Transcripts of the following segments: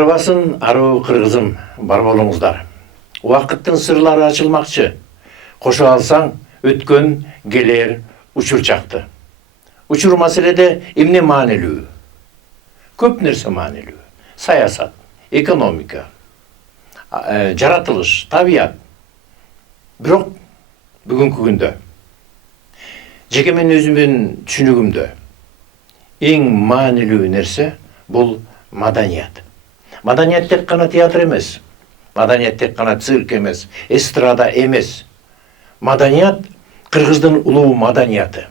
Барбасын ару кыргызым, бар болуңуздар. Уақыттың сырлары açılмакчы. Кошо алсаң, өткөн келер учур чакты. Учур маселеде эмне маанилүү? Көп нерсе маанилүү. Саясат, экономика, жаратылыш, табият. Бирок бүгүнкү күндө жеке мен өзүмдүн түшүнүгүмдө эң маанилүү нерсе бул маданият. Маданият тек гана театр эмес. Маданият тек гана цирк эмес, эстрада эмес. Маданият кыргыздын улуу маданияты.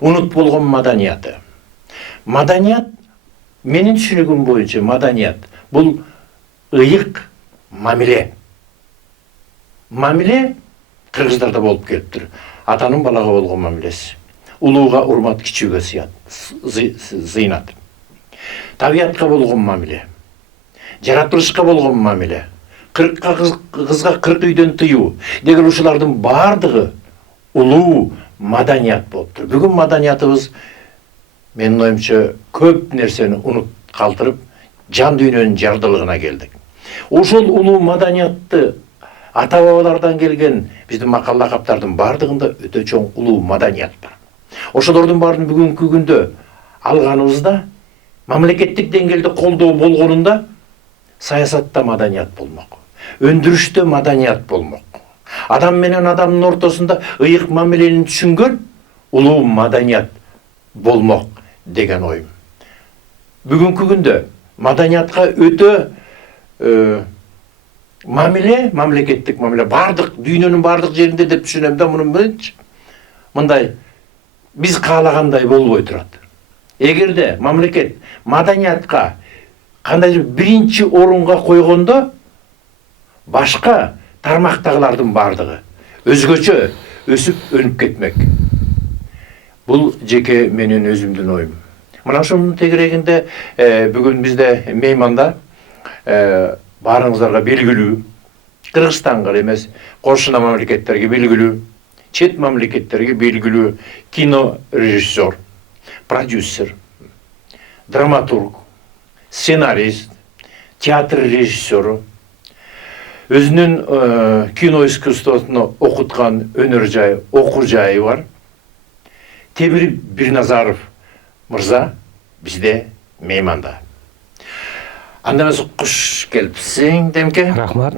Унут болгон маданияты. Маданият менин түшүнүгүм боюнча маданият бул ыйык мамиле. Мамиле кыргыздарда болуп келиптир. Атанын балага болгон мамилеси. Улууга урмат, кичүүгө зыйнат. Табиятка болгон мамиле. Жаратылышка болгон мамиле. Кызга 40 үйдөн тыюу. Деген ушулардын бардыгы улуу маданият болуптур. Бүгүн маданиятыбыз менин оюмча көп нерсени унут калтырып, жан дүйнөнүн жардылыгына келдик. Ошол улуу маданиятты ата-бабалардан келген биздин макал лакаптардын бардыгында өтө чоң улуу маданият бар. Ошолордун баарын бүгүнкү күндө алганыбызда мамлекеттик деңгээлде колдоо болгонунда саясатта маданият болмок. Өндүрүштө маданият болмок. Адам менен адамдын ортосунда ыйык мамилени түшүнгөн улуу маданият болмок деген оюм. Бүгүнкү күндө маданиятка өтө мамиле, мамлекеттик мамиле бардык дүйнөнүн бардык жеринде деп түшүнөм да мунун мененчи. Мындай биз каалагандай болбой турат. Эгерде мамлекет маданиятка кандайдыр биринчи орунга койгондо башка тармактагылардын бардыгы өзгөчө өсүп өнүп кетмек. Бул жеке менин өзүмдүн оюм. Мына ошонун тегерегинде бүгүн бизде мейманда баарыңыздарга белгилүү, Кыргызстанга эмес, коршуна мамлекеттерге белгилүү, чет мамлекеттерге белгилүү кино режиссер, продюсер, драматург, сценарист, театр режиссеру, өзүнүн кино искусствосуна окуткан өнөр жайы, окуу жайы бар. Темир Бирназаров мырза бизде мейманда. Анда эмес куш келипсиң, Демке. Рахмат.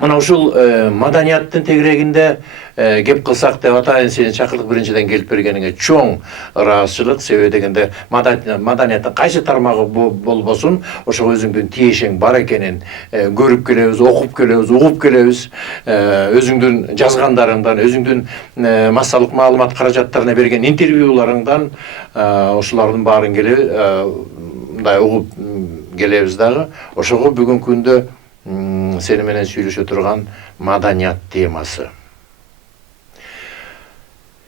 Мына ушул маданияттын тегерегинде кеп кылсак деп атайын, сени чакырдык биринчиден келип бергениңе чоң ыраазычылык. Себеби дегенде маданияттын кайсы тармагы болбосун, ошого өзүңдүн тиешең бар экенин көрүп келебиз, окуп келебиз, угуп келебиз. Өзүңдүн жазгандарыңдан, өзүңдүн массалык маалымат каражаттарына берген интервьюларыңдан ошолордун баарын мындай угуп келебиз дагы. Ошого бүгүнкү күндө сени менен сүйлөшө турган маданият темасы.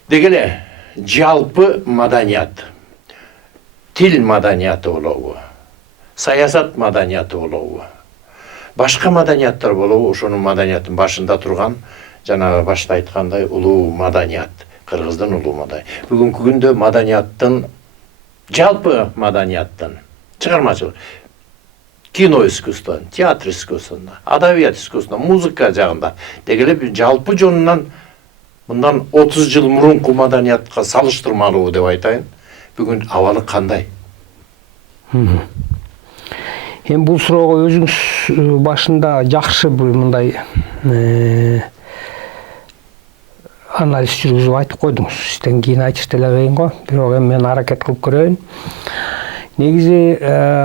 Дегеле жалпы маданият, тил маданияты болобу, саясат маданияты болобу, башка маданияттар болобу, ошонун маданияттын башында турган, жана башта айткандай улуу маданият, кыргыздын улуу маданият. Бүгүнкү күндө маданияттын, жалпы маданияттын чыгармачылык, кино искусствосунда, театр искусствосунда, адабият искусствосунда, музыка жагында дегеле жалпы жонунан мындан 30 жыл мурунку маданиятка салыштырмалуу деп айтайын. Бүгүн абалы кандай? Эми бул суроого өзүңүз башында жакшы бир мындай анализ жүргүзүп айтып койдуңуз. Сизден кийин айтыш деле кыйын го. Бирок эми мен аракет кылып көрөйүн. Негизи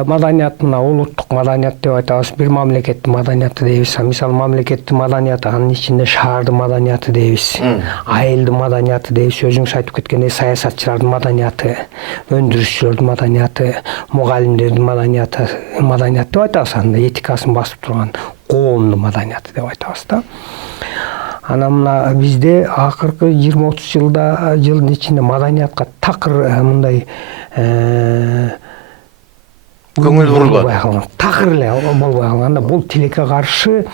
маданият мына улуттук маданият деп айтабыз, бир мамлекеттин маданияты дейбиз. Мисалы мамлекеттин маданияты, анын ичинде шаардын маданияты дейбиз, айылдын маданияты дейбиз, өзүңүз айтып кеткендей саясатчылардын маданияты, өндүрүшчүлөрдүн маданияты, мугалимдердин маданият деп айтабыз. Анда этикасын басып турган коомдун маданияты деп айтабыз да. Анан мына бизде акыркы 20-30 жылдын ичинде маданиятка такыр мындай көңүл бурулбады. Такыр эле болбой калганда бул тилекке каршы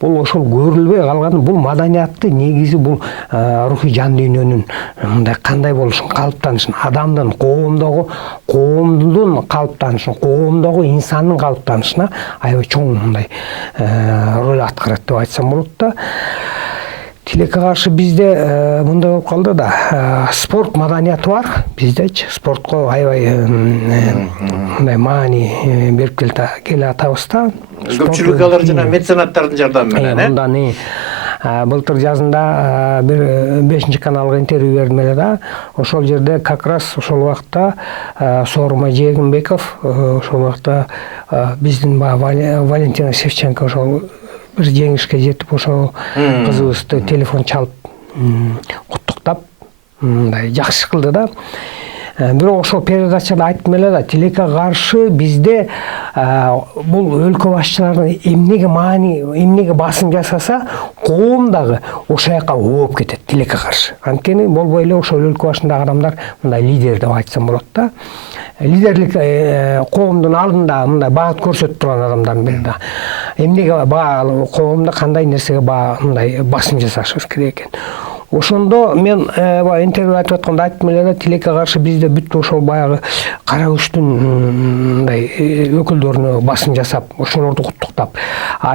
бул ошол көрүлбөй калган бул маданиятты негизи бул рухий жан дүйнөнүн мындай кандай болушун калыптанышын адамдын коомдогу калыптанышын коомдогу инсандын калыптанышына аябай чоң мындай роль аткарат деп айтсам болот да. Тилекке каршы бизде мындай болуп калды да, спорт маданияты бар биздечи. Спортко аябай мындай маани берип келе атабыз да. Көпчүлүк алар жана меценаттардын жардамы менен. Мындан былтыр жазында бир 5-каналга интервью бердим эле да. Ошол жерде как раз ошол убакта Сооронбай Жээгинбеков ошол убакта биздин Валентина Шевченко ошол бир жеңишке жетип ошол кызыбызды телефон чалып куттуктап мындай жакшы кылды да. Бирок ошол передачада айттым эле да, тилекке каршы бизде бул өлкө башчылары эмнеге басым жасаса, коом дагы ошол жака ооп кетет тилекке каршы. Анткени болбой эле ошол өлкө башындагы адамдар мындай лидер деп айтсам болот да. Лидерлик коомдун алдында мындай багыт көрсөтүп турган адамдардын бири да. Эмнеге коомдо кандай нерсеге мындай басым жасашыбыз керек экен. Ошондо мен интервью айтып атканда айттым эле да, тилекке каршы бизде бүт ошол баягы кара күчтүн мындай өкүлдөрүнө басым жасап, ошолорду куттуктап,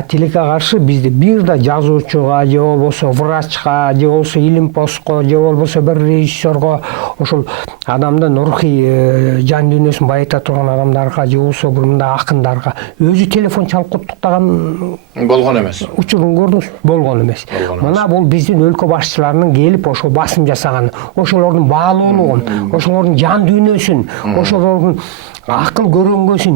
тилекке каршы бизде бир да жазуучуга же болбосо врачка же болбосо илимпозго же болбосо бир режиссерго, ошол адамдын рухий жан дүйнөсүн байыта турган адамдарга же болбосо бир мындай акындарга өзү телефон чалып куттуктаган болгон эмес. Учурун көрдүңүз, болгон эмес. Мына бул биздин өлкө башчыларынын келип ошол басым жасаган, ошолордун баалуулугун, ошолордун жан дүйнөсүн, ошолордун акыл көрөнгөсүн,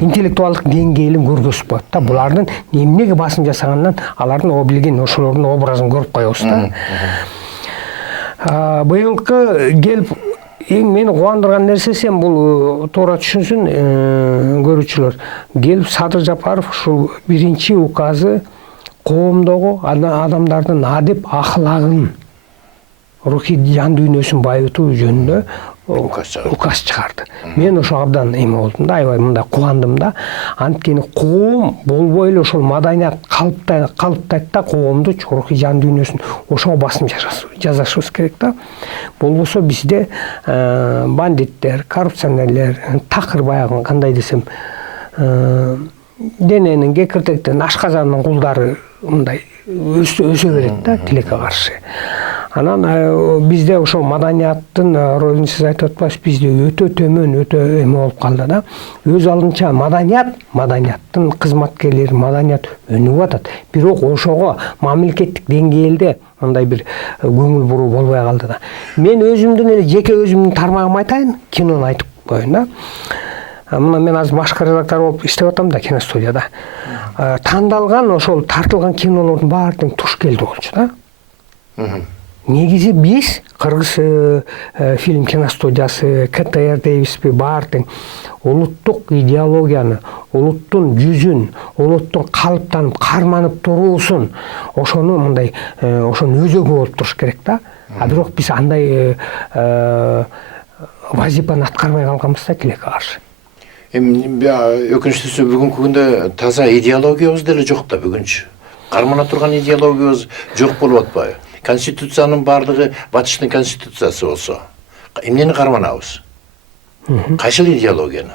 интеллектуалдык деңгээлин көргөзүп коет да. Булардын эмнеге басым жасаганынан алардын билген ошолордун образын көрүп коебуз да. Быйылкы келип мени кубандырган нерсеси, бул туура түшүнсүн көрүүчүлөр, келип Садыр Жапаров ушул биринчи указы коомдогу адамдардын адеп ахлагын, рухий жан дүйнөсүн байытуу жөнүндө указ чыгарды. Мен ошо абдан эме болдум да, аябай мындай кубандым да. Анткени коом болбой эле ошол маданият калыптайт да, коомду рухий жан дүйнөсүн ошого басым жасашыбыз керек да. Болбосо бизде бандиттер, коррупционерлер, такыр баягы кандай десем, дененин, кекиртектин, ашказандын кулдары мындай өсө берет да тилекке каршы. Анан бизде ошол маданияттын ролун сиз айтып атпайсыз, бизде өтө төмөн, өтө эме болуп калды да. Өз алдынча маданияттын кызматкерлери, маданият өнүгүп атат. Бирок ошого мамлекеттик деңгээлде мындай бир көңүл буруу болбой калды да. Мен өзүмдүн эле жеке өзүмдүн тармагымды айтайын, кинону айтып коеюн да. Мына мен азыр башкы редактор болуп иштеп атам да киностудияда. Тандалган ошол тартылган кинолордун баары тең туш келди болчу да. Негизи биз Кыргыз фильм киностудиясы, КТР дейбизби, баары тең улуттук идеологияны, улуттун жүзүн, улуттун калыптанып, карманып туруусун, ошону мындай ошонун өзөгү болуп туруш керек да. Бирок биз андай вазипаны аткарбай калганбыз да тилекке каршы. Өкүнүчтүүсү бүгүнкү күндө таза идеологиябыз деле жок да бүгүнчү. Кармана турган идеологиябыз жок болуп атпайбы? Конституциянын баардыгы батыштын конституциясы болсо, эмнени карманабыз? Кайсыл идеологияны?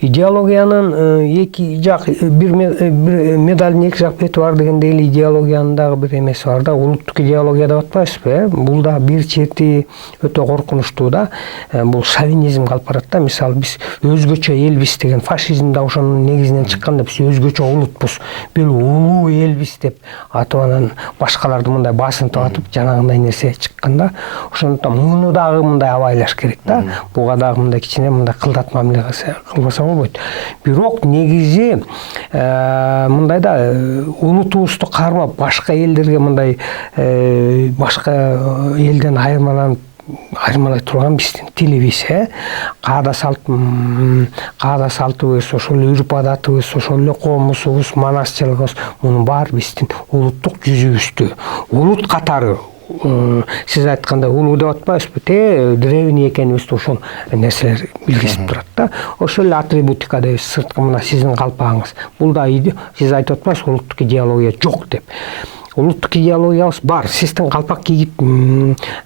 Идеологиянын эки жак, бир медалдын эки жак бети бар дегендей эле идеологиянын дагы бир эмеси бар да. Улуттук идеология деп атпайбызбы? Бул да бир чети өтө коркунучтуу да. Бул шовинизмге алып барат да. Мисалы биз өзгөчө элбиз деген, фашизм да ошонун негизинен чыккан да, биз өзгөчө улутпуз, бир улуу элбиз деп атып, анан башкаларды мындай басынтып атып, жанагындай нерсе чыккан да. Ошондуктан муну дагы мындай абайлаш керек да. Буга дагы мындай кичине мындай кылдат мамиле кылбаса болбойт. Бирок негизи мындай да, улутубузду кармап башка элдерге мындай башка элден айырмалай турган биздин тилибиз, каада салтыбыз, ошол үрп адатыбыз, ошол эле коомубуз, манасчылыгыбыз, мунун баары биздин улуттук жүзүбүздү улут катары сиз айткандай улуу деп атпайбызбы, древний экенибизди ошол нерселер билгизип турат да. Ошол эле атрибутика дейбиз, сырткы мына сиздин калпагыңыз. Бул да сиз айтып атпайсызбы, улуттук идеология жок деп. Улуттук идеологиябыз бар. Сиздин калпак кийип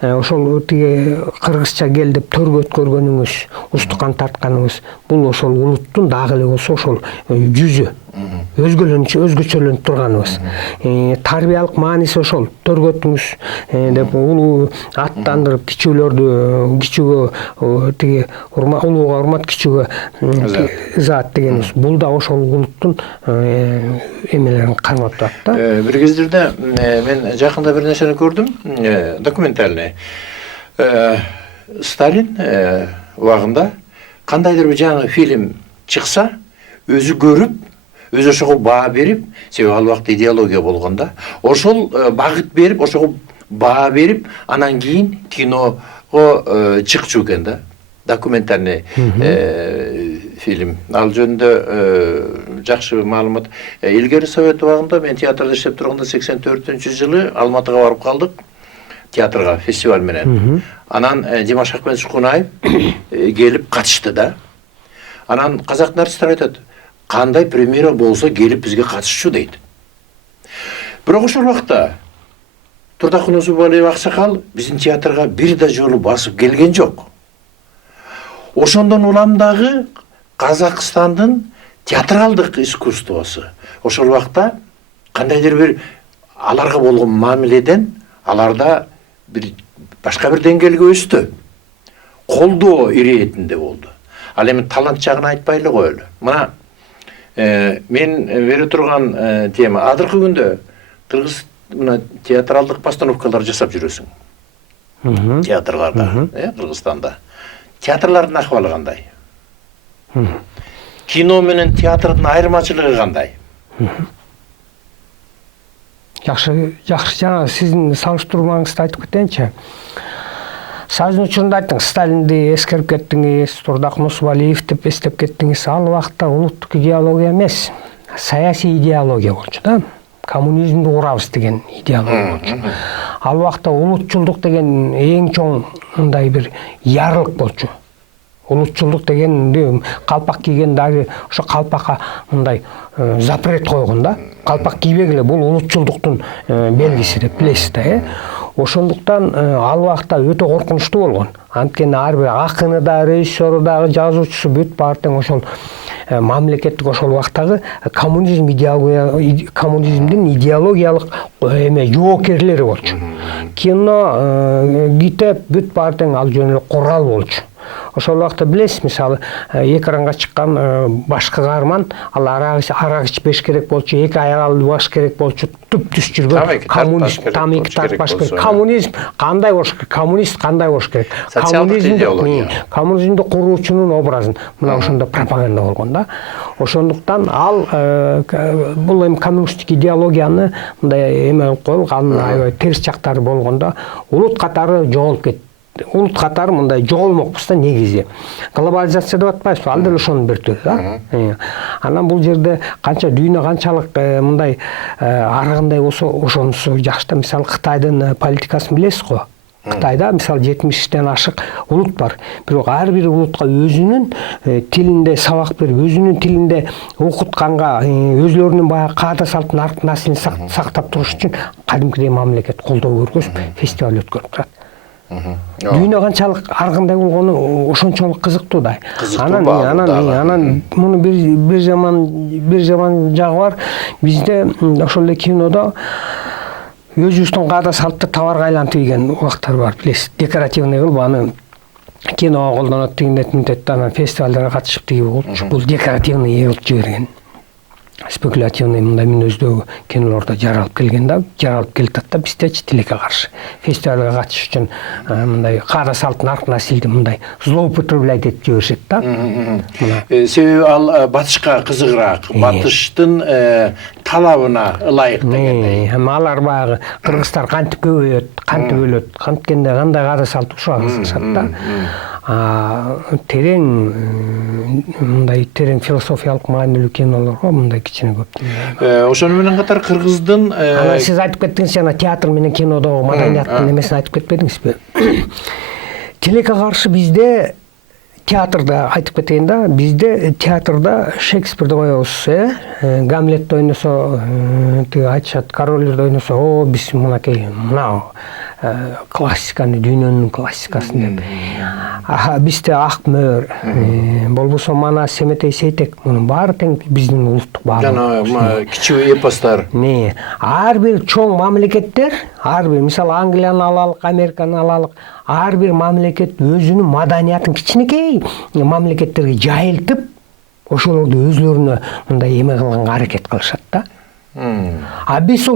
ошол тиги кыргызча кел деп төргө өткөргөнүңүз, устукан тартканыңыз, бул ошол улуттун дагы эле болсо ошол жүзү. Өзгөчөлөнүп турганыбыз. Тарбиялык мааниси ошол. Төргөтүңүз деп улуу аттандырып кичүүгө тиги улууга урмат, кичүүгө ызаат дегенибиз. Бул да ошол улуттун эмелерин кармап турат да. Бир кездерде мен жакында бир нерсени көрдүм, документальный. Сталин убагында кандайдыр бир жаңы фильм чыкса, өзү көрүп, өзү ошого баа берип, себеби ал убакта идеология болгондо, ошол багыт берип, ошого баа берип, анан кийин киного чыкчу экен да. Документальный фильм. Ал жөнүндө жакшы маалымат. Илгери Совет убагында мен театрда иштеп турганда 84-жылы Алматыга барып калдык. Театрга, фестиваль менен. Анан Димаш Акмедович Кунаев келип катышты да. Анан казак артисттер айтат, кандай премьера болсо келип бизге катышчу дейт. Бирок ошол убакта Турдакын Усубалиев аксакал биздин театрга бир да жолу басып келген жок. Ошондон улам дагы Казакстандын театралдык искусствосу ошол убакта кандайдыр бир аларга болгон мамиледен аларда бир башка бир деңгээлге өстү. Колдоо иретинде болду. Ал эми талант жагын айтпай эле коелу. Мына мен бере турган тема азыркы күндө кыргыз мына театралдык постановкалар жасап жүрөсүң. Театрларда, Кыргызстанда. Театрлардын акыбалы кандай? Кино менен театрдын айырмачылыгы кандай? Жакшы, жана сиздин салыштырмаңызды айтып кетейинчи. Саздын учурунда айттыңыз, Сталинди эскерип кеттиңиз, Турдакын Усубалиев деп эстеп кеттиңиз. Ал убакта улуттук идеология эмес, саясий идеология болчу да. Коммунизмди курабыз деген идеология болчу. Ал убакта улутчулдук деген эң чоң мындай бир ярылык болчу. Улутчулдук деген калпак кийген дагы ошо калпакка мындай запрет койгон да. Калпак кийбегиле, бул улутчулдуктун белгиси деп билесиз да. Ошондуктан ал убакта өтө коркунучтуу болгон. Анткени ар бир акыны да, режиссеру дагы, жазуучусу бүт баары тең ошол мамлекеттик ошол убактагы коммунизмдин идеологиялык эме жоокерлери болчу. Кино, китеп бүт баары тең ал жөнүндө курал болчу. Ошол убакта билесиз, мисалы, экранга чыккан башкы каарман, ал арак ичпеш керек болчу, эки аял баш керек болчу, түп-түз жүргөн коммунист, тамеки тартпаш керек. Коммунизм кандай болуш керек? Коммунист кандай болуш керек? Коммунизмди куруучунун образын мына ошондо пропаганда болгон да. Ошондуктан ал бул эми коммунисттик идеологияны мындай эме коюп, анын аябай терс жактары болгондо улут катары жоголуп кетти. Улут катары мындай жоголмокпуз да негизи. Глобализация деп атпайбызбы? Ал деле ошонун бир түрү да. Анан бул жерде канча дүйнө канчалык мындай арыгындай болсо ошонусу жакшы да. Мисалы Кытайдын политикасын билесиз го. Кытайда мисалы 70-тен ашык улут бар. Бирок ар бир улутка өзүнүн тилинде сабак берип, өзүнүн тилинде окутканга, өзлөрүнүн баягы каада салттын арк наслин сактап туруш үчүн кадимкидей мамлекет колдоо көргөзүп, фестиваль өткөрүп турат. Дүйнө канчалык аргындай болгону ошончолук кызыктуу да. Анан муну бир жаман жагы бар. Бизде ошол эле кинодо өзүбүздүн каада салтты товарга айлантып ийген убактар бар, билесиз. Декоративный кылып аны киного колдонот деген анан фестивалдарга катышып тиги болчу. Бул декоративный кылып жиберген. Спекулятивный мындай мүнөздөгү кинолордо жаралып келген да, жаралып келатат да, биздечи тилекке каршы. Фестивалга катышыш үчүн мындай каада салттын арк насилди мындай злоупотреблять этип жиберишет да. Себеби ал батышка кызыгыраак, батыштын талабына ылайык дегендей. Алар баягы кыргыздар кантип көбөйөт, кантип өлөт, канткенде кандай каада салт ушуга кызыгышат да. терең мындай терең философиялык маанилүү кинолорго мындай кичине көп. Ошону менен катар кыргыздын Анан сиз айтып кеттиңиз жана театр менен кинодогу маданияттын эмесин айтып кетпедиңизби? Тилекке каршы бизде театрда айтып кетейин да, бизде театрда Шекспирди коебуз, Гамлетти ойносо, тиги айтышат, король ойносо, о, биз мынакей, мына классиканы, дүйнөнүн классикасын деп. Бизде Ак мөөр, болбосо Мана, Семетей, Сейтек, мунун баары тең биздин улуттук баалык. жана кичүү эпостор. Ар бир чоң мамлекеттер, ар бир, мисалы Англияны алалык, Американы алалык, ар бир мамлекет өзүнүн маданиятын кичинекей мамлекеттерге жайылтып, ошолорду өзлөрүнө мындай эме кылганга аракет кылышат да. Биз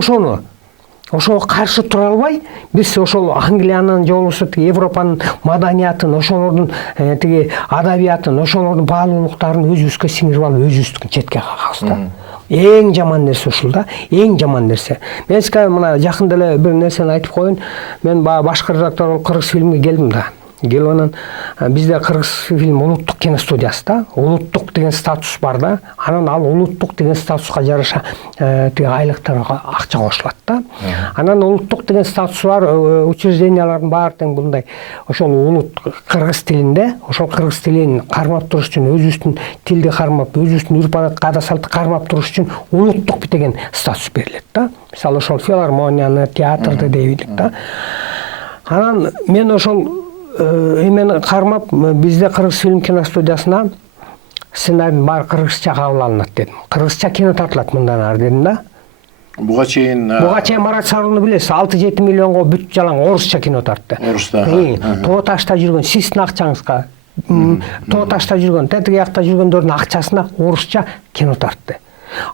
ошого каршы тура албай, биз ошол Англиянын же болбосо Европанын маданиятын, ошолордун тиги адабиятын, ошолордун баалуулуктарын өзүбүзгө сиңирип алып, өзүбүздүн четке кагабыз да. Эң жаман нерсе ушул да, эң жаман нерсе. Мен сизге мына жакында эле бир нерсени айтып коеюн. Мен башкы редактор болуп кыргыз фильмге келдим да. Келип анан бизде кыргыз фильм улуттук киностудиясы да, улуттук деген статус бар да. Анан ал улуттук деген статуска жараша тиги айлыктарга акча кошулат да. Анан улуттук деген статус бар учреждениялардын баары тең мындай ошол улут кыргыз тилинде, ошол кыргыз тилин кармап туруш үчүн өзүбүздүн тилди кармап, өзүбүздүн үрп-адат, каада-салтты кармап туруш үчүн улуттук деген статус берилет да. Мисалы ошол филармонияны, театрды дейбиздик да. Анан мен ошол эмени кармап, бизде кыргыз фильм киностудиясына сценарийдин баары кыргызча кабыл алынат дедим. Кыргызча кино тартылат мындан ары дедим да. Буга чейин Марат Саруновду билесиз, 6-7 миллионго бүт жалаң орусча кино тартты. Орусча. Тоо ташта жүргөн, сиздин акчаңызга, тоо ташта жүргөн, тетиги жакта жүргөндөрдүн акчасына орусча кино тартты.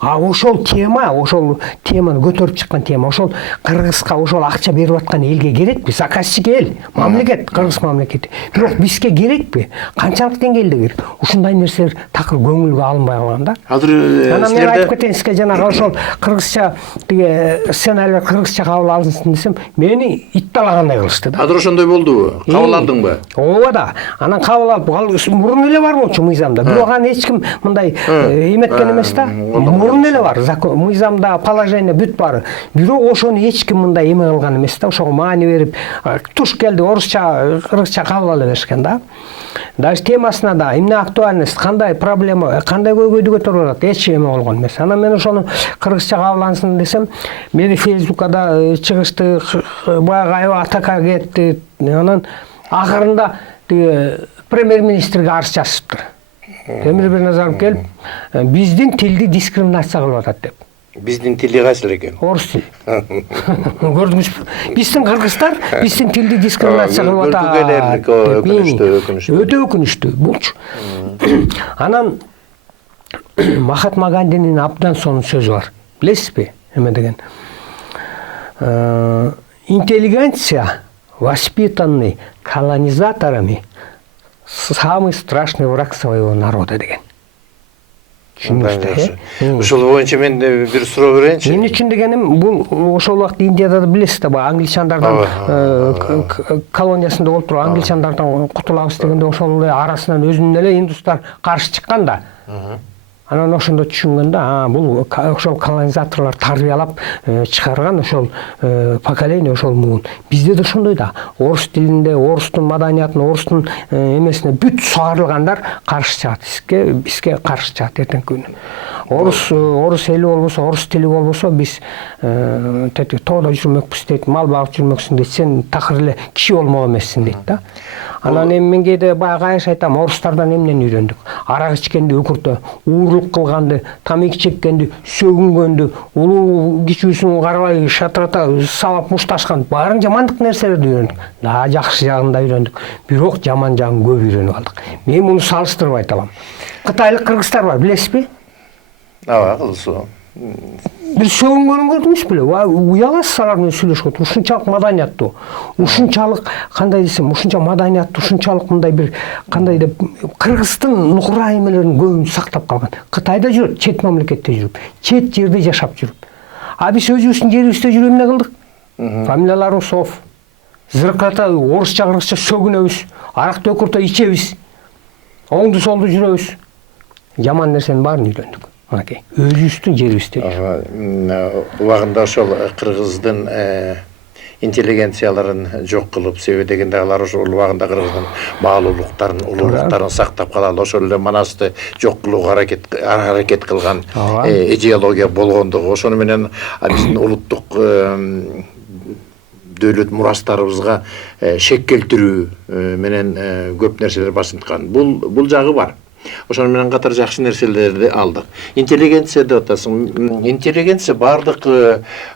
Ошол теманы көтөрүп чыккан тема, ошол кыргызга ошол акча берип аткан элге керекпи? Заказчик эл, мамлекет, кыргыз мамлекети. Бирок бизге керекпи? Канчалык деңгээлде керек? Ушундай нерселер такыр көңүлгө алынбай калган да. Анан мен айтып кетейин сизге, жанагы ошол кыргызча тиги сценарийлер кыргызча кабыл алынсын десем, мени итталагандай кылышты да. Азыр ошондой болдубу? Кабыл алдыңбы? Ооба да. Анан кабыл алып, мурун эле бар болчу мыйзамда. Бирок аны эч ким мындай эметкен эмес да. Мурун эле бар, мыйзамда положение бүт бар. Бирок ошону эч ким мындай эме кылган эмес да, ошого маани берип, туш келди, орусча, кыргызча кабыл ала беришкен да. Даже темасына да, эмне актуальность, кандай проблема, кандай көйгөйдү көтөрүп атат, эч эме болгон эмес. Анан мен ошону кыргызча кабыл алынсын десем, мени Фейсбукада чыгышты, баягы атака кетти. Анан акырында премьер-министрге арыз жазышыптыр. Темир Бирназаров келип, биздин тилди дискриминация кылып атат деп. Биздин тилди кайсыл экен? Орус тили. Көрдүңүзбү? Биздин кыргыздар биздин тилди дискриминация кылып атат. Өтө өкүнүчтүү булчу. Анан Махатма Гандинин абдан сонун сөзү бар. Билесизби? Эме деген. Интеллигенция, воспитанный колонизаторами, самый страшный враг своего народа деген. Түшүндүңүзбү? Ошол боюнча мен бир суроо берейинчи. Эмне үчүн дегеним, бул ошол убакта Индияда да билесиз да, англичандардан колониясында болуп туруп, англичандардан кутулабыз дегенде ошол эле арасынан өзүнүн эле индустар каршы чыккан да. Анан ошондо түшүнгөндө, бул ошол колонизаторлор тарбиялап чыгарган ошол поколение, ошол муун. Бизде да ошондой да. Орус тилинде, орустун маданиятына, орустун эмесине бүт сугарылгандар каршы чыгат. Бизге каршы чыгат эртеңки күнү. Орус эли болбосо, орус тили болбосо, биз тоодо жүрмөкпүз дейт, мал багып жүрмөксүң дейт, сен такыр эле киши болмок эмессиң дейт да. Анан эми мен кээде баягы айыш айтам, орустардан эмнени үйрөндүк? Арак ичкенди өкүртө, уурлук кылганды, тамеки чеккенди, сөгүнгөндү, улуу кичүүсүн карабай шатрата сабап мушташкан, баарын жамандык нерселерди үйрөндүк. Да, жакшы жагын да үйрөндүк. Бирок жаман жагын көп үйрөнүп алдык. Мен муну салыштырып айта алам. Кытайлык кыргыздар бар, билесизби? Ооба, кылсуу. Бир сөгүнгөнүн көрдүңүз беле? Уяласыз алар менен сүйлөшкөн. Ушунчалык маданияттуу. Ушунчалык кандай десем, ушунча маданияттуу, ушунчалык мындай бир кандай деп кыргыздын нукура эмелерин көбүн сактап калган. Кытайда жүрүп, чет мамлекетте жүрүп, чет жерде жашап жүрүп. Биз өзүбүздүн жерибизде жүрүп эмне кылдык? Фамилияларыбыз Соф, зырката орысча кыргызча сөгүнөбүз, арак төкүртө ичебиз, оңду солду жүрөбүз. Жаман нерсенин баарын үйлөндүк. Мынакей өзүбүздүн жерибизде. Убагында ошол кыргыздын интеллигенцияларын жок кылып, себеби дегенде алар ошол убагында кыргыздын баалуулуктарын, улуулуктарын сактап калалы, ошол эле Манасты жок кылууга аракет кылган идеология болгондугу, ошону менен биздин улуттук дөөлөт мурастарыбызга шек келтирүү менен көп нерселер басынткан. Бул жагы бар. Ошону менен катар жакшы нерселерди алдык. Интеллигенция деп атасың. Интеллигенция бардык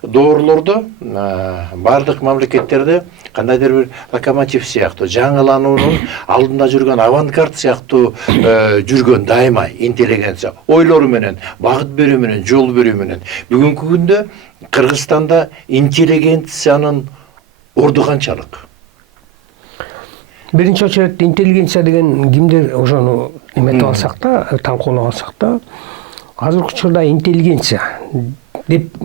доорлордо, бардык мамлекеттерде кандайдыр бир локомотив сыяктуу, жаңылануунун алдында жүргөн авангард сыяктуу жүргөн дайыма интеллигенция. Ойлору менен, багыт берүү менен, жол берүү менен. Бүгүнкү күндө Кыргызстанда интеллигенциянын орду канчалык? Биринчи очередде интеллигенция деген кимдер ошону эметип алсак да, талкуулап алсак да, азыркы учурда интеллигенция деп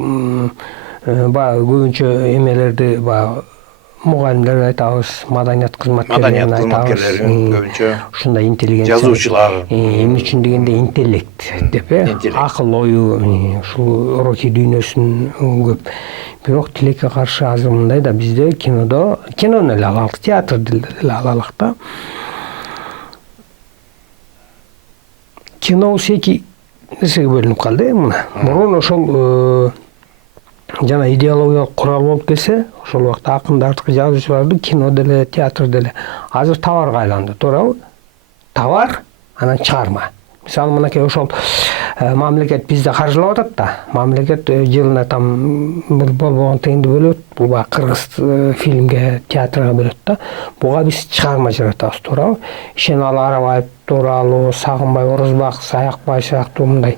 көбүнчө эмелерди мугалимдерди айтабыз, маданият кызматкерлерин айтабыз. Көбүнчө ушундай интеллигенция. Жазуучулар. Эмне үчүн дегенде интеллект деп, акыл ою, ушул рухий дүйнөсүн көп. Бирок тилекке каршы азыр мындай да бизде кинону эле алалык, театрды эле алалык да. Кинобуз эки нерсеге бөлүнүп калды мына. Мурун ошол жана идеологиялык курал болуп келсе, ошол убакта акындарды, жазуучуларды кино деле, театр деле. Азыр товарга айланды, туурабы? Товар, анан чыгарма. Мисалы, мынакей ошол мамлекет бизде каржылап атат да. Мамлекет жылына там болбогон тыйынды бөлөт, бул кыргыз фильмге, театрга бөлөт да. Буга биз чыгарма жаратабыз, туурабы? Ишеналы Арабаев тууралуу, Сагынбай Орозбак, Саякбай сыяктуу мындай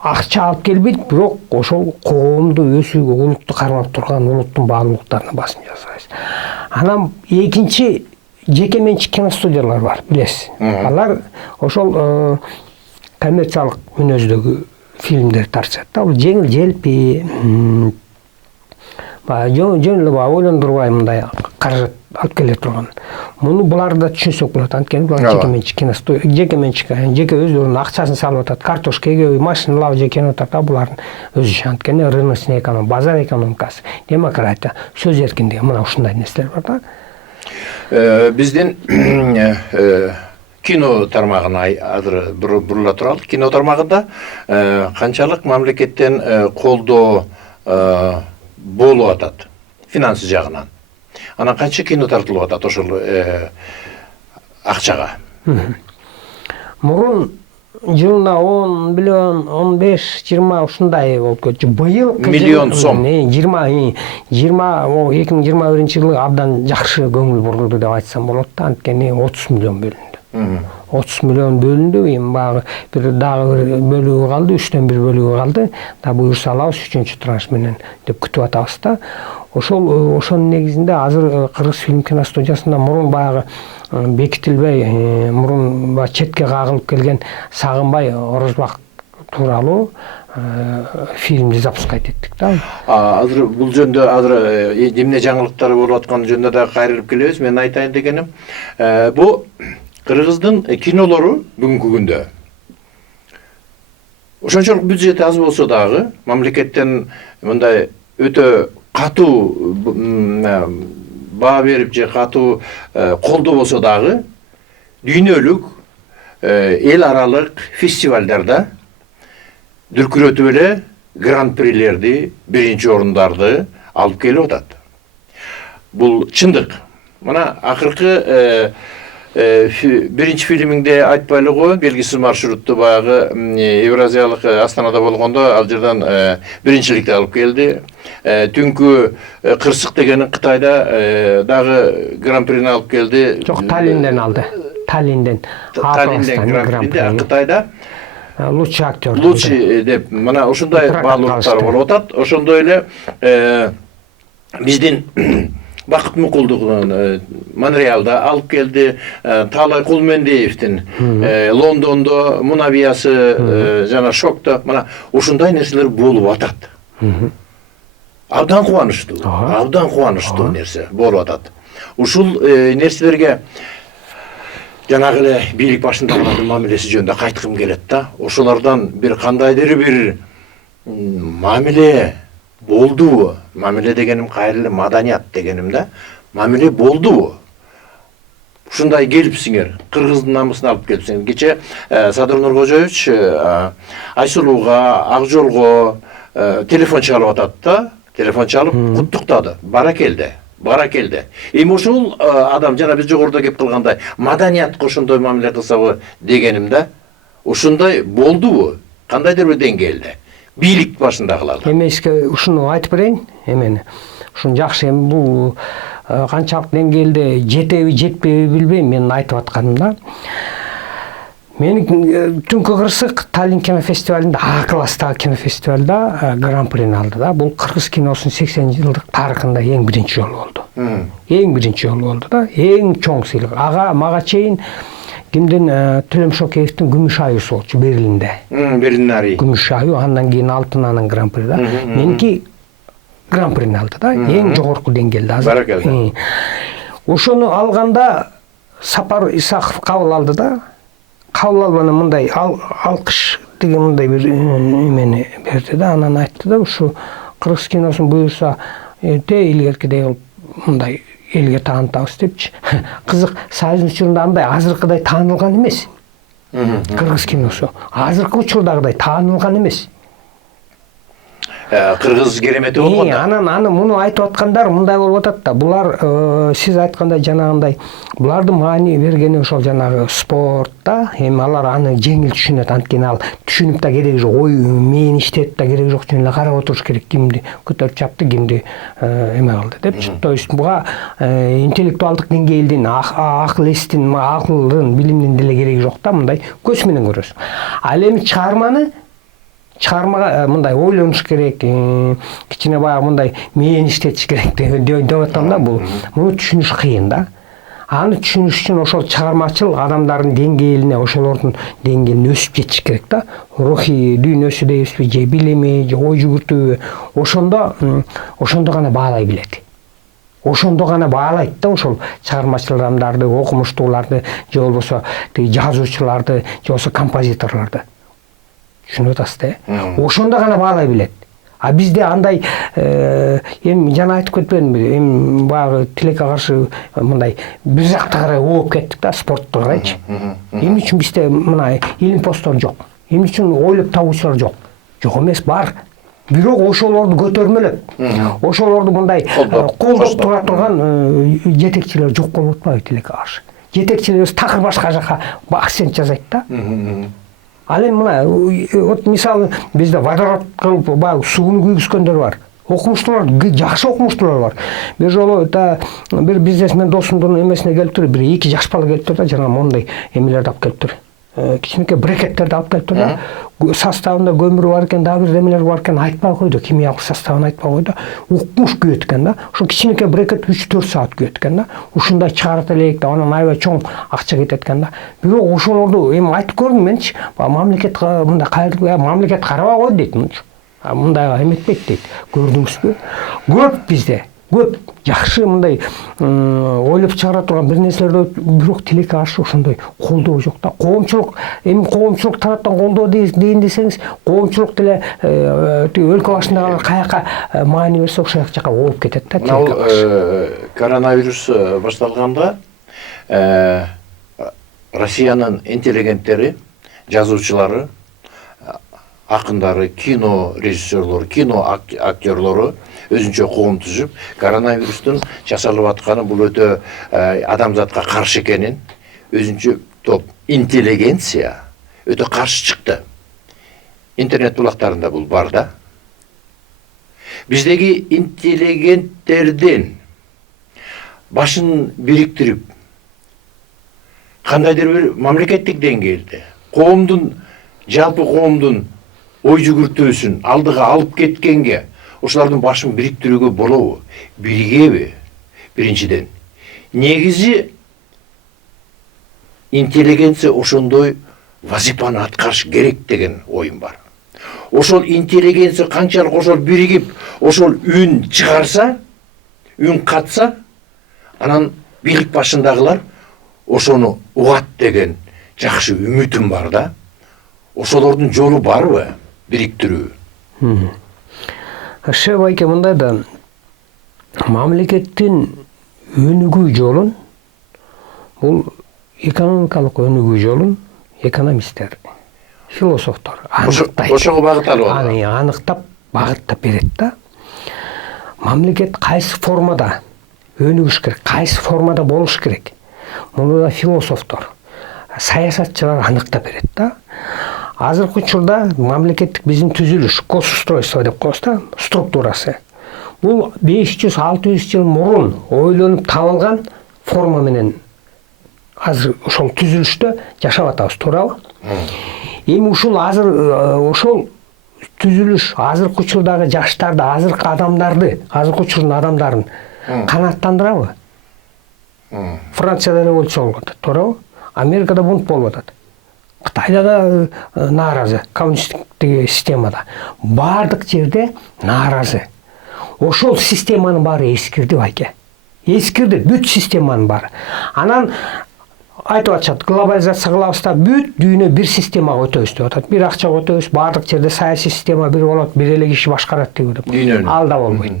акча алып келбейт, бирок ошол коомду өсүүгө, улутту кармап турган улуттун баалуулуктарына басым жасайбыз. Анан экинчи жеке менчик киностудиялар бар, билесиз. Алар ошол коммерциялык мүнөздөгү фильмдерди тартышат да. Бул жеңил желпи, жөн эле ойлондурбай мындай каражат алып келе турган. Муну булар да түшүнсөк болот. Анткени булар жеке менчик киностудия, жеке өздөрүнүн акчасын салып атат, картошка эгип, машиналар же кино атат, булардын өз иши. Анткени рыночный экономика, базар экономикасы, демократия, сөз эркиндиги, мына ушундай нерселер бар да. Биздин кино тармагына азыр бурула туралы. Кино тармагында канчалык мамлекеттен колдоо болуп атат финансы жагынан? Анан канча кино тартылып атат ошол акчага? Мурун жылына 10 миллион, 15-20 ушундай болуп кетчү. Быйыл миллион сом. 2021-жылы абдан жакшы көңүл бурулду деп айтсам болот да. Анткени 30 миллион бөлүндү. 30 миллион бөлүндү, эми дагы бир бөлүгү калды, 3төн 1 бөлүгү калды. Да буюрса алабыз 3-чү транш менен деп күтүп атабыз да. Ошонун негизинде азыр Кыргыз фильм киностудиясында мурун баягы бекитилбей, мурун четке кагылып келген Сагынбай Орозбак тууралуу фильмди запускать эттик да. Азыр бул жөндө эмне жаңылыктар болуп аткан жөнүндө да кайрылып келебиз. Мен айтайын дегеним, бул Кыргыздын кинолору бүгүнкү күндө ошончолук бюджети аз болсо дагы, мамлекеттен мындай өтө катуу баа берип же катуу колдоо болсо дагы, дүйнөлүк эл аралык фестивалдарда дүркүрөтүп эле гран-прилерди, биринчи орундарды алып келип атат. Бул чындык. Мына акыркы биринчи фильмиңде айтпайлы го, белгисиз маршрутту баягы Евразиялык Астанада болгондо ал жерден биринчиликти алып келди. Түнкү кырсык дегени Кытайда дагы гран-прини алып келди. Жок, Таллинден алды. Таллинден гран-прини. Кытайда лучший актер. Лучший деп мына ушундай баалуулуктар болуп атат. Ошондой эле биздин Бакыт Мукулдугунун Монреалда алып келди, Таалай Кулмендиевдин Лондондо Мунавиясы жана Шокто, мына ушундай нерселер болуп атат. абдан кубанычтуу нерсе болуп атат. Ушул нерселерге жанагы эле бийлик башындагылардын мамилеси жөнүндө кайткым келет да. Ошолордон бир кандайдыр бир мамиле болдубу? Мамиле дегеним кайрылы маданият дегеним да. Мамиле болдубу? Ушундай келипсиңер, кыргыздын намысын алып келипсиңер. Кече Садыр Нуркожоевич Айсулууга, Акжолго телефон чалып атат да. Телефон чалып куттуктады. Баракелде. Эми ушул адам жана биз жогоруда кеп кылгандай маданиятка ошондой мамиле кылсабы дегеним да. Ушундай болдубу? Кандайдыр бир деңгээлде? Бийлик башындагылар. Эми ушуну айтып берейин. Эмени. Ушун жакшы эми бул канчалык деңгээлде жетеби, жетпеби билбейм, менин айтып атканымда. Мен Түнкү Кырсык Таллин кинофестивалында, А класстагы кинофестивалда гран-прини алды да. Бул кыргыз киносунун 80 жылдык тарыхында эң биринчи жолу болду. Эң биринчи жолу болду да. Эң чоң сыйлык. Мага чейин кимдин Төлөм Шокеевдин Күмүш айыбы болчу Берлинде. Берлинарий. Күмүш айыбы, андан кийин Алтын анын гран-при да. Меники гран-прини алды да. Эң жогорку деңгээлде азыр. Баракелде. Ошону алганда Сапар Исаков кабыл алды да. Кабыл алганда мындай алкыш деген мындай бир эмени берди да. Анан айтты да, ушу кыргыз киносун буюрса илгеркидей кылып мындай элге таанытабыз депчи. Кызык, Союздун учурунда андай азыркыдай таанылган эмес. Кыргыз киносу азыркы учурдагыдай таанылган эмес. Кыргыз керемети болгондо. Анан муну айтып аткандар мындай болуп атат да. Булар сиз айткандай жанагындай булардын маани бергени ошол жанагы спорт да. Эми алар аны жеңил түшүнөт, анткени ал түшүнүп да кереги жок, ой мен иштеп да кереги жок, жөн эле карап отуруш керек, кимди көтөрүп чапты, кимди эме кылды депчи. То есть буга интеллектуалдык деңгээлдин, акыл эстин, акылдын, билимдин деле кереги жок да, мындай көз менен көрөсүң. Ал эми чыгармага мындай ойлонуш керек, кичине баягы мындай мен иштетиш керек деп атам да. Муну түшүнүш кыйын да. Аны түшүнүш үчүн ошол чыгармачыл адамдардын деңгээлине, ошолордун деңгээлине өсүп жетиш керек да. Рухий дүйнөсү дейбизби, же билими, же ой жүгүртүүбү, ошондо гана баалай билет. Ошондо гана баалайт да ошол чыгармачыл адамдарды, окумуштууларды, же болбосо жазуучуларды, же болбосо композиторлорду. Түшүнүп атасыз да? Ошондо гана баалай билет. А бизде андай эми жана айтып кетпедимби? Эми баягы тилекке каршы мындай бир жакка карай ооп кеттик да, спортто карайчы. Эмне үчүн бизде мына илим-посттор жок? Эмне үчүн ойлоп табуучулар жок? Жок эмес, бар. Бирок ошолорду көтөрмөлөп, ошолорду мындай колдоп тура турган жетекчилер жок болуп атпайбы тилекке каршы? Жетекчилер такыр башка жака акцент жасайт да. Ал эми мына вот мисалы бизде водород кылып баягы сууну күйгүзгөндөр бар. Окумуштуулар, жакшы окумуштуулар бар. Бир жолу бир бизнесмен досумдун эмесине келип туруп, бир 2 жаш бала келип туруп да, жана мондай эмелерди алып келип туруп. Кичинекей брекеттерди алып келип туруп да. Составында көмүр бар экен, дагы бир эмелер бар экен, айтпай койду, химиялык составын айтпай койду. Укмуш күйөт экен да. Ошо кичинекей брекет 3-4 саат күйөт экен да. Ушундай чыгарат элек да, анан аябай чоң акча кетет экен да. Бирок ошолорду эми айтып көрдүм менчи, мамлекет мындай кайрылып, мамлекет карабай койду дейт мынча. Мындайга эметпейт дейт. Көрдүңүзбү? Көп бизде. Көп жакшы мындай ойлоп чыгара турган бир нерселерди, бирок тилекке каршы ошондой колдоо жок да. Коомчулук, эми коомчулук тараптан колдоо дейин десеңиз, коомчулук деле өлкө башындагы каяка маани берсе ошол жака ооп кетет да. Ал коронавирус башталганда Россиянын интеллигенттери, жазуучулары, акындары, кино режиссерлору, кино актерлору өзүнчө коом түзүп, коронавирустун жасалып атканы бул өтө адамзатка каршы экенин, өзүнчө топ интеллигенция өтө каршы чыкты. Интернет булактарында бул бар да. Биздеги интеллигенттердин башын бириктирип, кандайдыр бир мамлекеттик деңгээлде жалпы коомдун ой жүгүртүүсүн алдыга алып кеткенге, ошолордун башын бириктирүүгө болобу? Биригеби? Биринчиден. Негизи интеллигенция ошондой вазипаны аткарыш керек деген оюм бар. Ошол интеллигенция канчалык ошол биригип, ошол үн чыгарса, үн катса, анан бийлик башындагылар ошону угат деген жакшы үмүтүм бар да. Ошолордун жолу барбы бириктирүү? Байке мындай да, мамлекеттин өнүгүү жолун, бул экономикалык өнүгүү жолун экономисттер, философтор аныктайт. Ошого багытталып алат. Аны аныктап, багыттап берет да. Мамлекет кайсы формада өнүгүш керек, кайсы формада болуш керек. Муну да философтор, саясатчылар аныктап берет да. Азыркы учурда мамлекеттик биздин түзүлүш, госустройство деп коебуз да, структурасы. Бул 500-600 жыл мурун ойлонуп табылган форма менен азыр ошол түзүлүштө жашап атабыз, туурабы? Эми ушул азыр ошол түзүлүш азыркы учурдагы жаштарды, азыркы адамдарды, азыркы учурдун адамдарын канааттандырабы? Францияда революция болуп атат, туурабы? Америкада бунт болуп атат. Кытайда да нааразы, коммунисттик системада. Бардык жерде нааразы. Ошол системанын баары эскирди, байке. Эскирди, бүт системанын баары. Анан айтып атышат, глобализация кылабыз да, бүт дүйнө бир системага өтөбүз деп атат. Бир акчага өтөбүз, бардык жерде саясий система бир болот, бир эле киши башкарат деп. Ал да болбойт.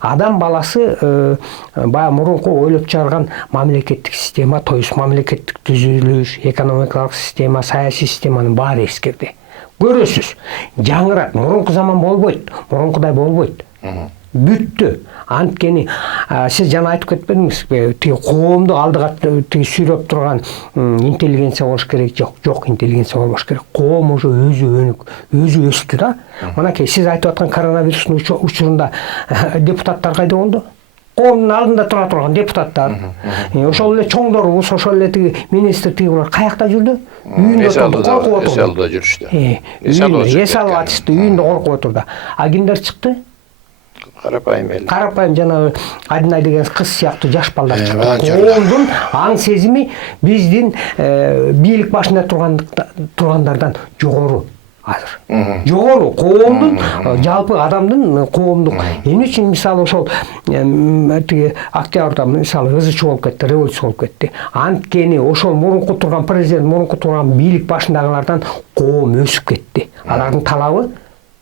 Адам баласы баягы мурунку ойлоп чыгарган мамлекеттик система, тоюс мамлекеттик түзүлүш, экономикалык система, саясий системанын баары эскирди. Көрөсүз, жаңырат, мурунку заман болбойт, мурункудай болбойт. Бүттү. Анткени сиз жана айтып кетпедиңизби, тиги коомду алдыга тиги сүйрөп турган интеллигенция болуш керек, жок интеллигенция болбош керек. Коом уже өзү өнүк, өзү өстү да. Мынакей сиз айтып аткан коронавирустун учурунда депутаттар кайда болду? Коомдун алдында тура турган депутаттар. Ошол эле чоңдорубуз, ошол эле тиги министр тигилер каякта жүрдү? Үйүндө отурду, коркуп отурду. Эс алууда жүрүштү. Эс алып атышты, үйүндө коркуп отурду. А кимдер чыкты? Карапайым эл. Карапайым жанагы Адинай деген кыз сыяктуу жаш балдар чыкты. Коомдун аң сезими биздин бийлик башында тургандардан жогору азыр. Жогору коомдун, жалпы адамдын коомдук. Эмне үчүн мисалы ошол тиги октябрда мисалы ызычы болуп кетти, революция болуп кетти. Анткени ошол мурунку турган президент, мурунку турган бийлик башындагылардан коом өсүп кетти. Алардын талабы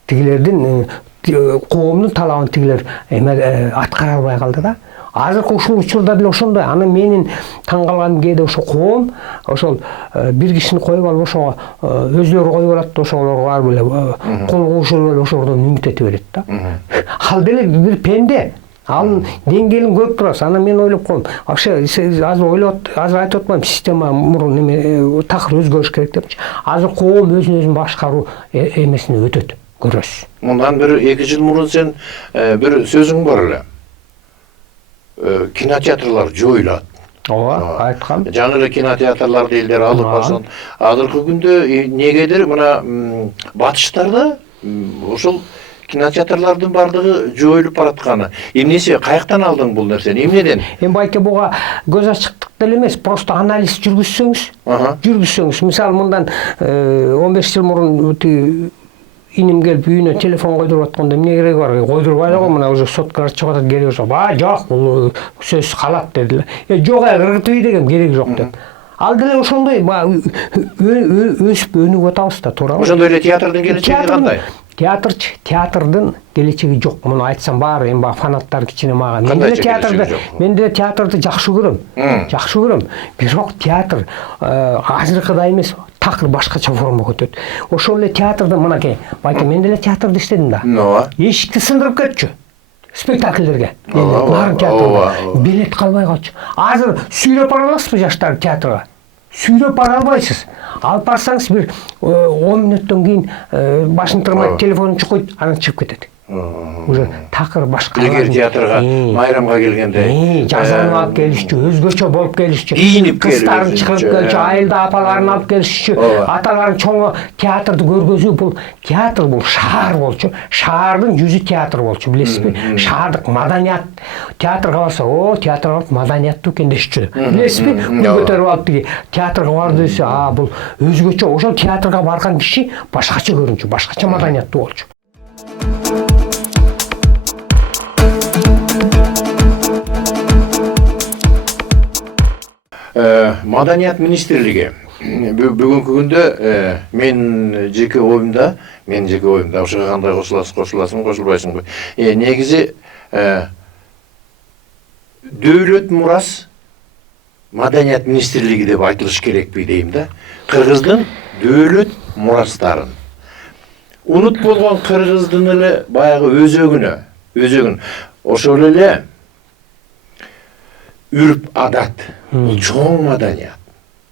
тигилердин коомдун талабын тигилер аткара албай калды да. Азыркы ушул учурда деле ошондой. Аны менин таң калганым кээде ошо коом ошол бир кишини коюп алып ошого өзүлөрү коюп алат, ошолорго бар беле кол куушуп эле ошолордон үмүт эте берет да. Ал деле бир пенде. Анын деңгээлин көрүп турасыз. Анан мен ойлоп коем, вообще азыр айтып атпайм, система мурун эме такыр өзгөрүш керек депчи. Азыр коом өзүн башкаруу эмесине өтөт. Көрөсүз. Мындан бир 2 жыл мурун сен бир сөзүң бар эле. Кинотеатрлар жоюлат. Ооба, айткам. Жаңы эле кинотеатрларды элдер алып барсын. Азыркы күндө негедир мына батыштарда ошол кинотеатрлардын бардыгы жоюлуп баратканы. Эмнеси, каяктан алдың бул нерсени? Эмнеден? Эми байке буга көз ачыктык деле эмес, просто анализ жүргүзсөңүз. Мисалы мындан 15 жыл мурун иним келип үйүнө телефон койдуруп атканда эмне кереги бар? Койдурбай эле го, мына уже соткалар чыгып атат, кереги жок. Жок, бул сөз калат дедилер. Жок, ыргытып дегем, кереги жок деп. Ал деле ошондой өсүп өнүгүп атабыз да, туурабы? Ошондой эле театрдын келечеги кандай? Театрдын келечеги жок. Муну айтсам баары эми фанаттар кичине мага. Мен деле театрды жакшы көрөм. Бирок театр азыркыдай эмес, такыр башкача формага өтөт. Ошол эле театрда мынакей, байке мен деле театрда иштедим да. Эшикти сындырып кетчү. Спектакльдерге. Нарын театрда билет калбай калчу. Азыр сүйрөп бара аласызбы жаштарды театрга? Сүйрөп бара албайсыз. Алып барсаңыз бир 10 мүнөттөн кийин башын тырмайт, телефонун чукуйт, анан чыгып кетет. Уже такыр башка. Илгери театрга майрамга келгенде жазанып алып келишчү, өзгөчө болуп келишчү. Кыздарын чыгарып келишчү, айылда апаларын алып келишчү. Аталарын чоңо театрды көргөзүү, бул театр, бул шаар болчу. Шаардын жүзү театр болчу, билесизби? Шаардык маданият. Театрга барса, театрга барып маданияттуу экен дешчү. Билесизби? Көтөрүп алып тиги театрга барды десе, бул өзгөчө. Ошол театрга барган киши башкача көрүнчү, башкача маданияттуу болчу. Маданият министрлиги бүгүнкү күндө мен жеке оюмда ошого кандай кошуласың кошулбайсыңбы? Негизи Дөвлөт мурас Маданият министрлиги деп айтылыш керекпи дейм да. Кыргыздын дөвлөт мурастарын. Унут болгон кыргыздын эле баягы өзөгүн. Ошол эле үрп адат. Бул чоң маданият.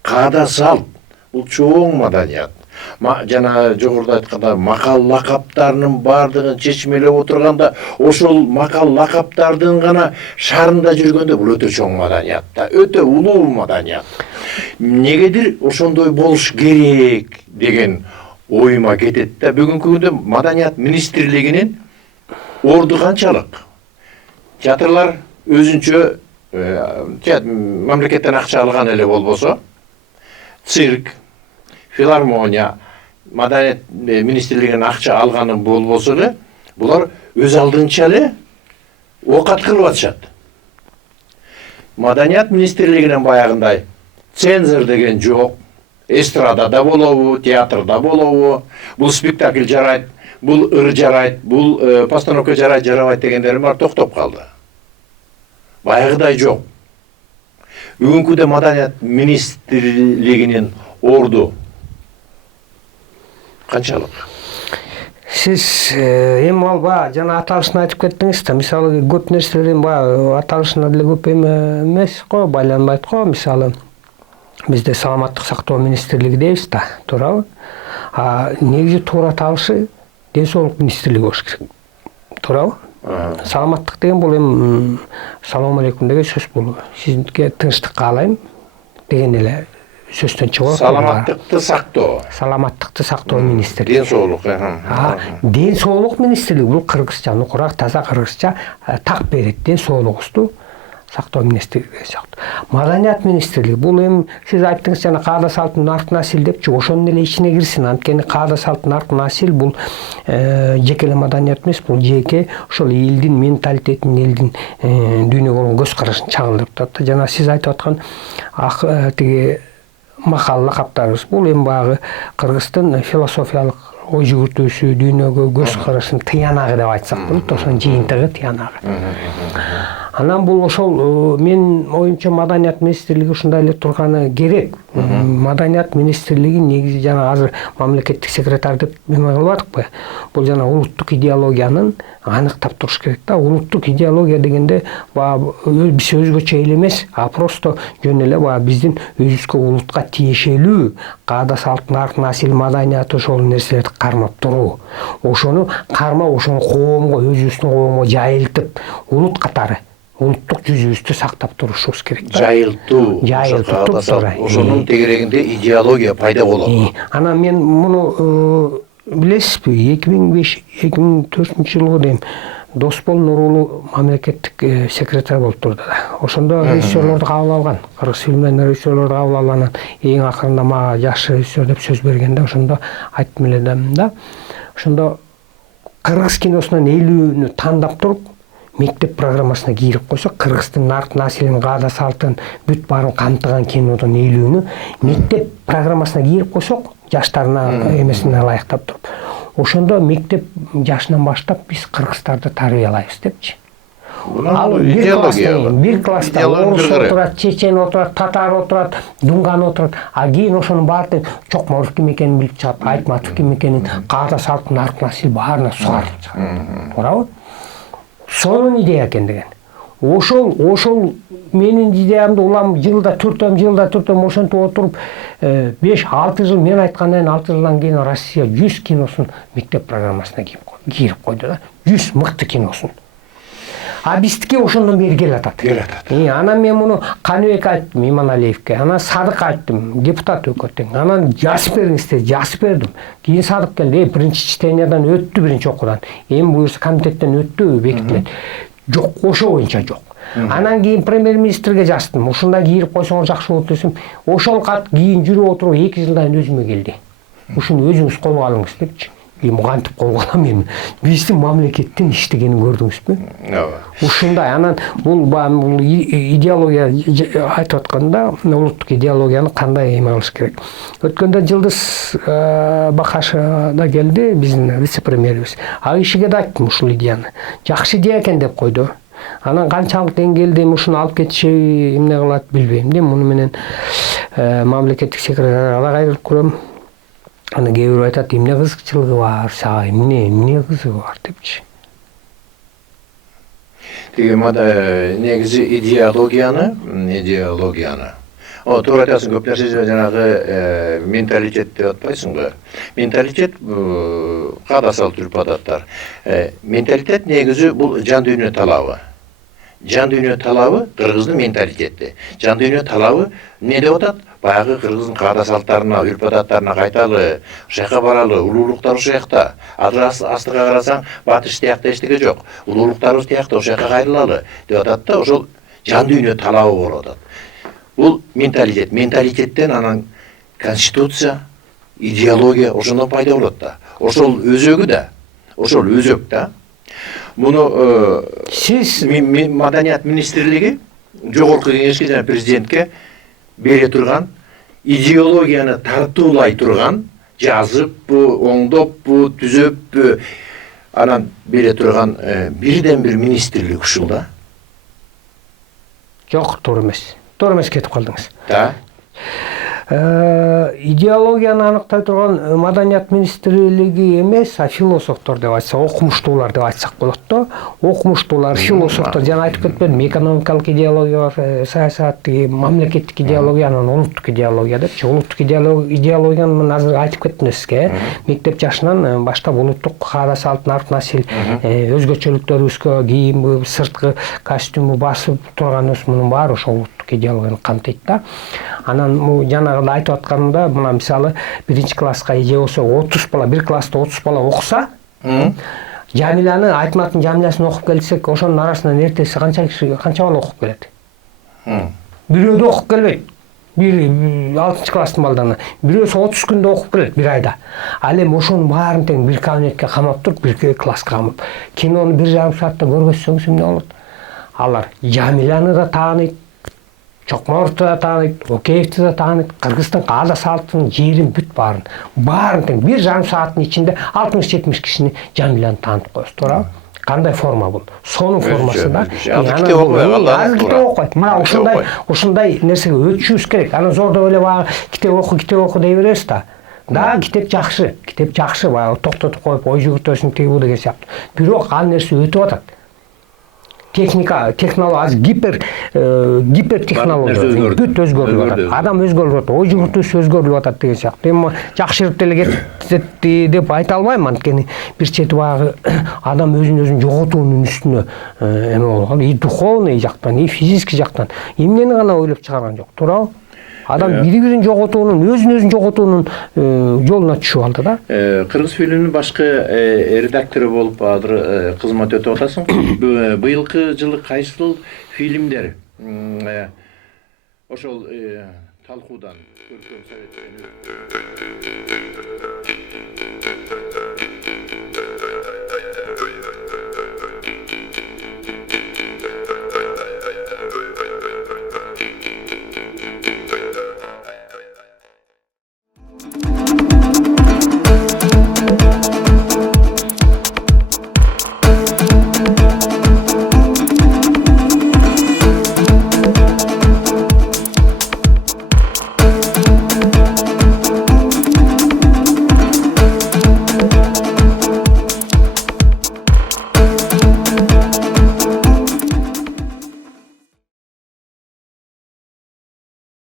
Каада салт. Бул чоң маданият. Жана жогоруда айтканда макал лакаптарынын бардыгын чечмелеп отурганда, ошол макал лакаптардын гана шарында жүргөндө бул өтө чоң маданият да, өтө улуу маданият. Негедир ошондой болуш керек деген оюма кетет да. Бүгүнкү күндө Маданият министрлигинин орду канчалык? Театрлар өзүнчө мамлекеттен акча алган эле болбосо, цирк, филармония, Маданият министрлигинин акча алганы болбосо эле, булар өз алдынча эле оокат кылып атышат. Маданият министрлигинен баягындай цензор деген жок. Эстрадада болобу, театрда болобу, бул спектакль жарайт, бул ыр жарайт, бул постановка жарайт, жарабайт дегендер бар, токтоп калды. Баягыдай жок. Бүгүнкүдө Маданият министрлигинин орду канчалык? Сиз эми алба жана аталышын айтып кеттиңиз да. Мисалы көп нерселердин баягы аталышына деле көп эмес го, байланбайт го. Мисалы бизде саламаттык сактоо министрлиги дейбиз да, туурабы? Негизи туура аталышы ден соолук министрлиги болуш керек. Туурабы? Саламаттык деген бул эми салам алейкум деген сөз, бул сизге тынчтык каалайм деген эле сөздөн чыгат. Саламаттыкты сактоо. Саламаттыкты сактоо министрлиги. Ден соолук. Ден соолук министрлиги бул кыргызча, нукурак таза кыргызча так берет. Ден соолугубузду сактоо министрлиги деген сыяктуу. Маданият министрлиги бул эми сиз айттыңыз жана каада салттын арт насил депчи, ошонун эле ичине кирсин. Анткени каада салттын арт насил бул жеке эле маданият эмес, бул жеке ошол элдин менталитетин, элдин дүйнөгө болгон көз карашын чагылдырып турат. Жана сиз айтып аткан тиги макал лакаптарыбыз бул эми баягы кыргыздын философиялык ой жүгүртүүсү, дүйнөгө көз карашынын тыянагы деп айтсак болот, ошонун жыйынтыгы, тыянагы. Анан бул ошол менин оюмча Маданият министрлиги ушундай эле турганы керек. Маданият министрлиги негизи жана азыр мамлекеттик секретарь деп эме кылып атыкпы? Бул жана улуттук идеологиянын аныктап туруш керек да. Улуттук идеология дегенде биз өзгөчө эле эмес, просто жөн эле биздин өзүбүзгө улутка тиешелүү каада салттын арт насил, маданият, ошол нерселерди кармап туруу. Ошону кармап, ошону коомго, өзүбүздүн коомго жайылтып, улут катары улуттук жүзүбүздү сактап турушубуз керек да. Жайылтуу. Ошонун тегерегинде идеология пайда болот. Анан мен муну билесизби, 2005-2004 жылы дейм, Досбол Нурулу мамлекеттик секретарь болуп турду да. Ошондо режиссерлорду кабыл алган. Кыргыз фильмдеринен режиссерлорду кабыл алгандан эң акырында мага жакшы режиссер деп сөз бергенде ошондо айттым эле да. Ошондо кыргыз киносунан 50-нү тандап туруп мектеп программасына кирип койсок, кыргыздын арт насилин, каада салтын бүт баарын камтыган кинодон 50-нү мектеп программасына кирип койсок, жаштарына эмесине ылайыктап туруп, ошондо мектеп жашынан баштап биз кыргыздарды тарбиялайбыз депчи. Ал бир класста орус отурат, чечен отурат, татар отурат, дунган отурат. Кийин ошонун баардыгы Чокморов ким экенин билип чыгат, Айтматов ким экенин, каада салттын арт насил баарына сугарып чыгат. Туурабы? Сонун идея экен деген. Ошол менин идеямды улам жылда түртөм ошентип отуруп 5-6 жыл мен айткандан 6 жылдан кийин Россия 100 киносун мектеп программасына кирип койду да. 100 мыкты киносун. Биздики ошондон бери келатат. Анан мен муну Каныбек айттым Иманалиевке, анан Садык айттым, депутат өкмөттөн. Анан жазып бериңиздер, жазып бердим. Кийин Садык келди, биринчи чтениядан өттү, биринчи окуудан. Эми буюрса комитеттен өттү, бекитилет. Жок, ошо боюнча жок. Анан кийин премьер-министрге жаздым. Ушундай кирип койсоңор жакшы болот десем, ошол кат кийин жүрүп отуруп 2 жылдан өзүмө келди. Ушуну өзүңүз колго алыңыз депчи. кантип койгон эми биздин мамлекеттин иштегенин көрдүңүзбү? Ооба. Ушундай анан бул идеология айтып атканда улуттук идеологияны кандай эме кылыш керек. Өткөндө Жылдыз Бакашева да келди, биздин вице-премьерибиз. А кишиге да айттым ушул идеяны. Жакшы идея экен деп койду. Анан канчалык деңгээлде ушуну алып кетиши эмне кылат билбейм да. Муну менен мамлекеттик секретарга да кайрылып көрөм. Аны кээ бирөө айтат, эмне кызыкчылыгы бар, сага эмне кызыгы бар депчи. Тиги негизи идеологияны туура айтасың, көп нерсе жанагы менталитет деп атпайсыңбы? Менталитет каада салт жүрүп ататтар. Менталитет негизи бул жан дүйнө талабы. Жан дүйнө талабы кыргыздын менталитети. Жан дүйнө талабы эмне деп атат? Баягы кыргыздын каада салттарына, үрп адаттарына кайталы, ошол баралы, улуулуктар ошол жакта. Астыга карасаң, батыш тиякта эчтеке жок. Улуулуктарыбыз тиякта, ошол жака кайрылалы деп атат да, ошол жан дүйнө талабы болуп атат. Бул менталитет. Менталитеттен анан конституция, идеология ошондон пайда болот да. Ошол өзөгү да. Ошол өзөк да. Муну Сиз Маданият министрлиги жогорку кеңешке жана президентке бере турган, идеологияны тартуулай турган, жазыппы, оңдоппу, түзөппү, анан бере турган бирден бир министрлик ушул да. жок, туура эмес. Туура эмес кетип калдыңыз. Да. Идеологияны аныктай турган маданият министрлиги эмес, а философтор деп айтса, окумуштуулар деп айтсак болот да. Окумуштуулар, философтор, жана айтып кетпедим, экономикалык идеология бар, саясат, мамлекеттик идеология, анан улуттук идеология депчи. Улуттук идеологияны мен азыр айтып кеттим сизге. Мектеп жашынан баштап улуттук каада салт, нарк насил, өзгөчөлүктөрүбүзгө кийим, сырткы костюму басып турганыбыз, мунун баары ошол улуттук идеологияны камтыйт да. Анан жанагы айтып атканымда, мына мисалы 1-класска же болсо 30 бала, бир класста 30 бала окуса, Жамиланы, Айтматтын Жамилясын окуп келсек, ошонун арасынан эртеси канча бала окуп келет? Бирөө да окуп келбейт. Бир 6-класстын балдарына. Бирөөсү 30 күндө окуп келет, бир айда. Ал эми ошонун баарын тең бир кабинетке камап туруп, бир класска камап, кинону 1,5 саатта көргөзсөңүз эмне болот? Алар Жамиляны да тааныйт, Чокморовду да тааныйт, Океевди да тааныйт, Кыргыздын каада салтын, жерин бүт баарын тең 1,5 сааттын ичинде 60-70 кишини Жамиляны таанып коесуз, туура? Кандай форма бул? Сонун формасы да. Китеп окубай калды. Мына ушундай нерсеге өтүшүбүз керек. Анан зордоп эле баягы китеп оку дей беребиз да. Да, китеп жакшы, баягы токтотуп коюп, ой жүгүртөсүн тигүү деген сыяктуу. Бирок ал нерсе өтүп атат. Технология, гипертехнология бүт өзгөрүлүп атат. Адам өзгөрүлүп атат, ой жүгүртүүсү өзгөрүлүп атат деген сыяктуу. Эми жакшырып деле кетти деп айта албайм, анткени бир чети баягы адам өзүн жоготуунун үстүнө эме болгон, и духовный жактан, и физический жактан эмнени гана ойлоп чыгарган жок, туурабы? Адам бири-бирин жоготуунун, өзүн жоготуунун жолуна түшүп алды да. Кыргыз фильминин башкы редактору болуп азыр кызмат өтүп атасың. Быйылкы жылы кайсыл фильмдер ошол талкуудан көркөм совет